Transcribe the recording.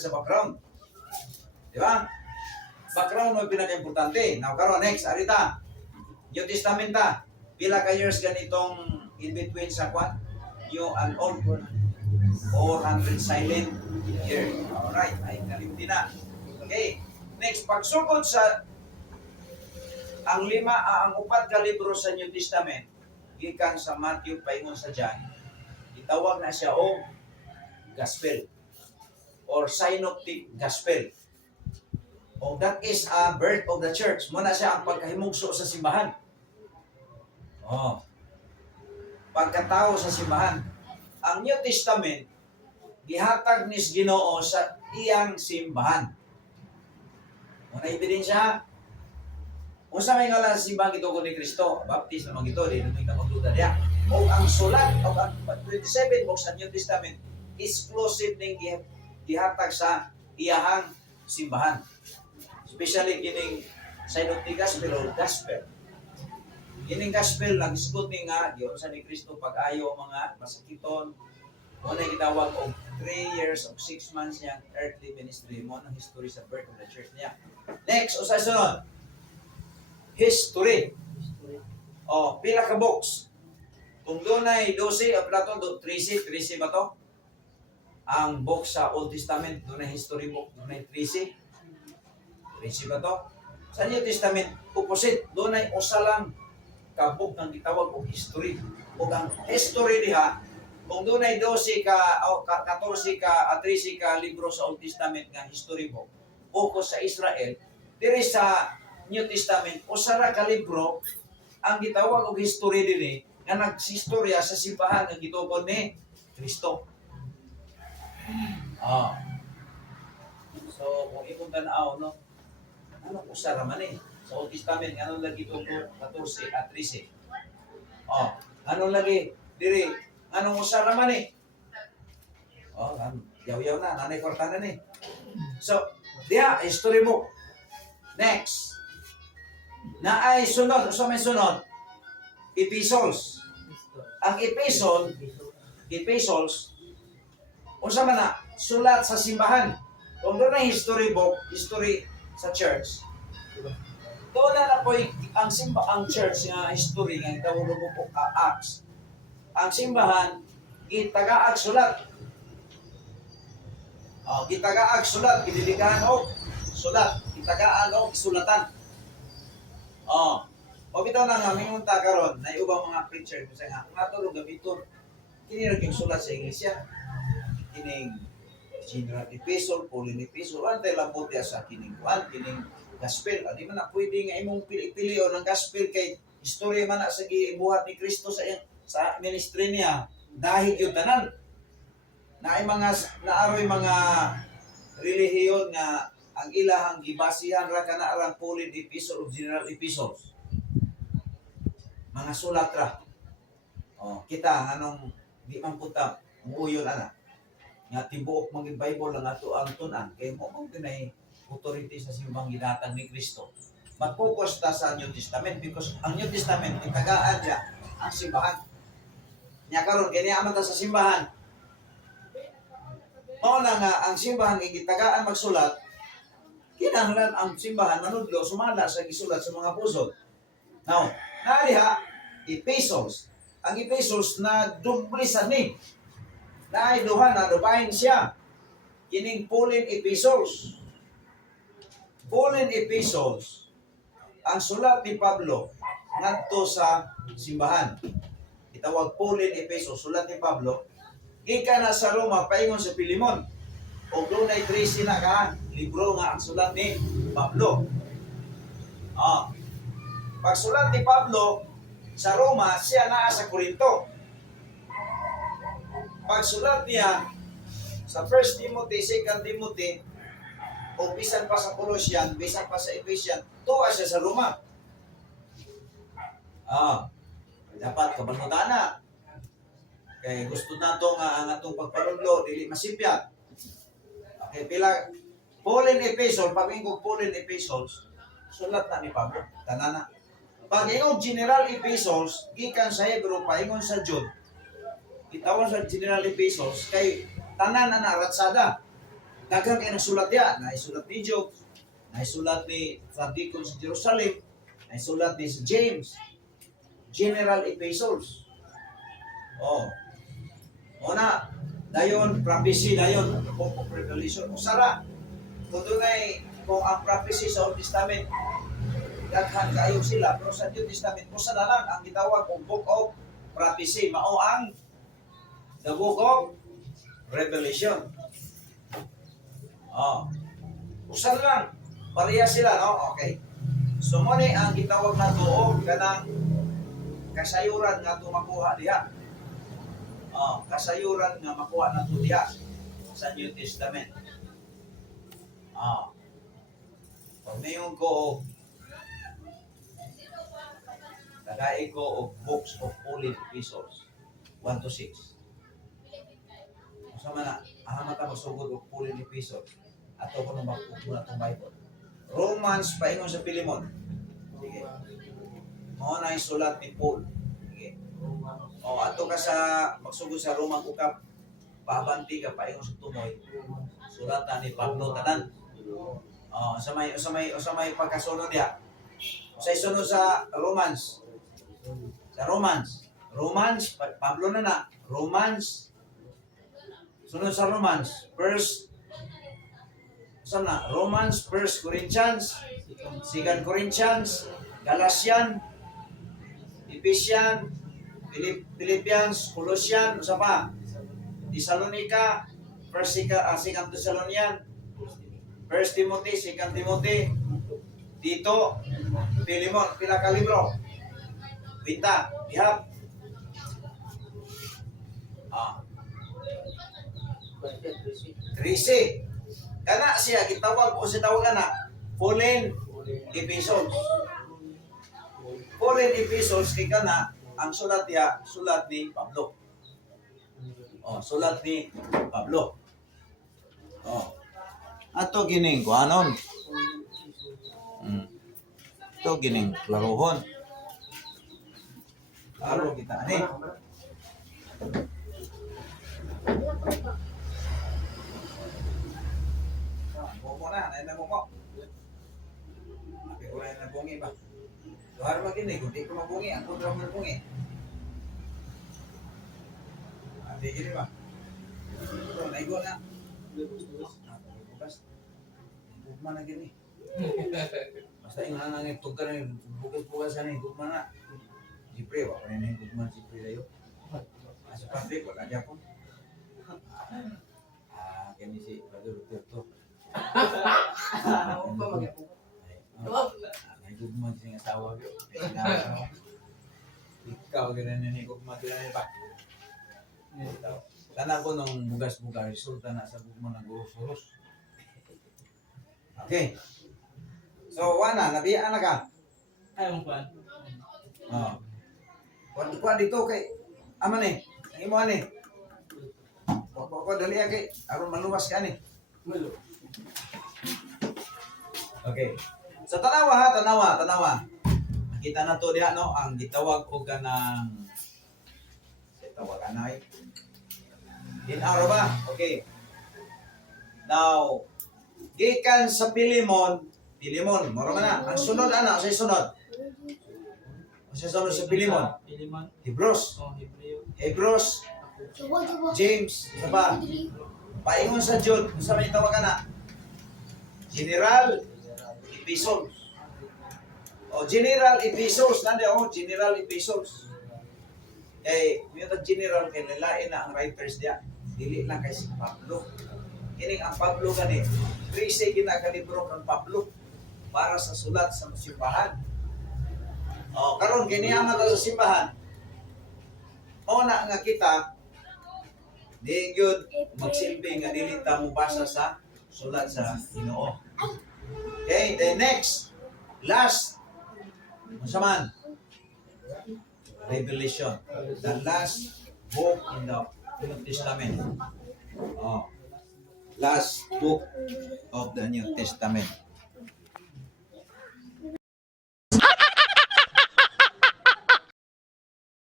sa background. Di ba? Background mo pinaka-importante. Now, karon next, arita. New Testament ta. Pila ka years ganitong in between sa kwan? New and Old. 400 silent year. Alright, ay kalimti na. Okay. Next, pagsugod sa ang upat ka libro sa New Testament, gikan sa Matthew paingon sa John, itawag na siya o gospel or synoptic gospel. O that is a birth of the church. Muna siya ang pagkahimugso sa simbahan. Oh. Pagkatao sa simbahan. Ang New Testament, gihatag ni Ginoo sa iyang simbahan. Muna ebidensya, kung sa may ngalan sa simbahan ito ko ni Kristo, baptist naman ito, di naman ito magduda niya. O ang sulat, o ang 27 books sa New Testament, exclusive ning gihatag sa iyahang simbahan. Especially kining synoptic gospel o gospel. Kining gospel, nag-isgot ni nga, Diyon sa ni Kristo, pag-ayo mga masakiton, muna gitawag og 3 years of 6 months niyang earthly ministry, mo ng history sa birth of the church niya. Next, o sa sunod, history. O, pila ka books. Kung doon ay 12, o pala to, 13 ba to? Ang book sa Old Testament, doon ay history book, doon ay 13 ba to? Sa New Testament, opposite, doon ay usa lang ka book ng gitawag og history. O ang history diha, kung doon ay 12 ka, o 14 ka, 13 ka libro sa Old Testament nga history book, focus sa Israel, diri sa New Testament, usa ra ka libro ang gitawag og history dinhi nga nagsistorya sa simbahan nga gitugon ni Kristo. Ah. So, kung ikong tanaw, no? Ano usa ra man sa Old Testament, ano lagi ito 14 at 13? Oh, ano lagi diri? Anong usa ra man Oh, yaw-yaw na, nanay korta na ni. So, diya, history book. Next. Na ay sunod, usa may sunod. Epistles. Ang epistles, unsa man na, sulat sa simbahan. Kung doon na history book, history sa church, doon na po ang church nga history nga itawag po Acts. Ang simbahan, gitagaag sulat. Gitagaag sulat, gidiligahan o sulat, gitagaan o sulatan. O bitaw na nga, may unta karon na ubang mga preacher kasi nga, natulog gamiton, kinirag yung sulat sa iglesia, kining general epistle, Pauline epistle, antay labot ya sa kining gospel. Di man na pwede nga imong pili-pili o ng gospel kay istorya man na sa gibuhat ni Kristo sa ministry niya. Dahil yung tanan. Naaroy mga relihiyon nga ang ilahang gibasihan ra kana arang Pauline epistle o general epistles. Mga sulat ra. Kita anong di man puta muuyon ana. Nga tibuok maging Bible lang ato ang tunan kay mo kinay authority sa simbang ginatag ni Kristo. Mag-focus ta sa New Testament because ang New Testament itagaan niya ang simbahan. Nya karon kini aman ta sa simbahan. Mao na nga ang simbahan gitagaan magsulat. Kinahanglan ang simbahan manudlo sumala sa gisulat sa mga pusod. Now, nariha epistles. Ang epistles na dublisan ni na ay duha na dubahin siya. Kining Pauline epistles. Pauline epistles, ang sulat ni Pablo ngadto sa simbahan. Itawag Pauline epistles, sulat ni Pablo, gikan na sa Roma paingon sa Pilimon. O doon ay 13 na ka libro nga ang sulat ni Pablo. Pag sulat ni Pablo sa Roma, siya naa sa Corinto. Pag sulat niya sa 1 Timothy, 2 Timothy, o bisan pa sa Colossian, bisan pa sa Ephesians, tuwa siya sa Roma. Dapat kabanutan na. Kaya gusto na ito nga ang atong pagpanudlo, dili masipya. Okay, pila, Pauline epistles, pag ingog Pauline epistles, sulat na ni Pablo, tanana. Pag ingog general epistles, gikan sa Hebrew, paingon sa Jude, itawag sa general epistles, kay tanan na naratsada. Daghang kay nasulat diha, naisulat ni Job, naisulat ni Deacon sa Jerusalem, naisulat ni si James, general epistles. Oh. Una, dayon prophecy dayon, book of Revelation. Usara. Kung ang prophecy sa Old Testament, daghan kayo sila, pero sa New Testament, usa na lang ang gitawag og book of prophecy, mao ang the book of Revelation. Oh. Usa na lang. Pareha sila, no? Okay. So mo ni ang gitawag nato og kanang kasayuran nga makuha diha. Oh, kasayuran nga makuha nato diha sa New Testament. Ah. Pagmayon ko tagay ko og books of holy epistles 1 to 6. Sama na, mata magsugod og holy epistles. Ato ko nung magpupuna itong Bible. Romans, paingon sa Pilimon. Sige. Mao na yung sulat ni Paul. Sige. O, ato ka sa, magsugod sa Romang ukap, pabanti ka, paingon sa tumoy. Sulatan ni Pablo tanan. O, sa may pagkasunod niya. Sa isunod sa Romans. Sa Romans, Pablo na. Romans. Sunod sa Romans. Romans, 1 Corinthians, 2 Corinthians, Galatian, Ephesians, Philippians, Colossian, sa pa? Thessalonica, 2 Thessalonian, 1 Timothy, 2 Timothy, Tito, Philemon, pila ka libro? Quinta, ihap. Ah. 13. Kana siya gitawag o si tawag ana Pauline epistles. Pauline epistles kay kana ang sulat niya, sulat ni Pablo. Oh, sulat ni Pablo. Oh. Ato gining kuanon. Ato gining klarohon. Klaro kita ani. Na, na mo. Tapi ko na bungi ba? Duhar magini, kundi ko mabungi, ako ra mo bungi. Ate gini ba? Ito, naigo na. Bukas. Bukman na gini. Basta yung nangangit tugka na yung bukas-bukas na yung bukman na. Sipre, wala na yung bukman, sipre na yun. Asa pati, wala niya po. Kaya si Brother Roberto. Ano pa mag-ipo? Ay, gugmad siya ng asawa ko. Ikaw, ganyan ni gugmad ganyan pa. Kana ko nung bugas-bugas, resulta na sa gugmad ng urus-urus. Okay. So, wana, nabiyaan na ka? Ayaw mo pa. Kuha dito kay, aman eh, ang imo ani. Kuha dali kay, aron maluwas ka ani. Malo. Okay. So tanawa. Nakita na to diha no ang gitawag og kanang tawag anay. Araw ba? Okay. Now, gikan sa Pilimon, moro man na. Ang sunod ana, sa sunod. Sa sunod sa Pilimon. Hebrews. Hebrews. James, isa pa. Paingon sa Jude, sa may tawag ana. General epistles. O General epistles, nande ako, General epistles. Yung general kay nalain na ang writers diya. Dili lang kay si Pablo. Kining ang Pablo gani, 13 ginakalibro ng Pablo para sa sulat sa simbahan. O karon kini ang sa simbahan. Una nga kita di gyud magsilbi nga dili ta mo basa sa sulat sa Ginoo. Okay, the last masaman Revelation, the last book in the New Testament. Oh, last book of the New Testament.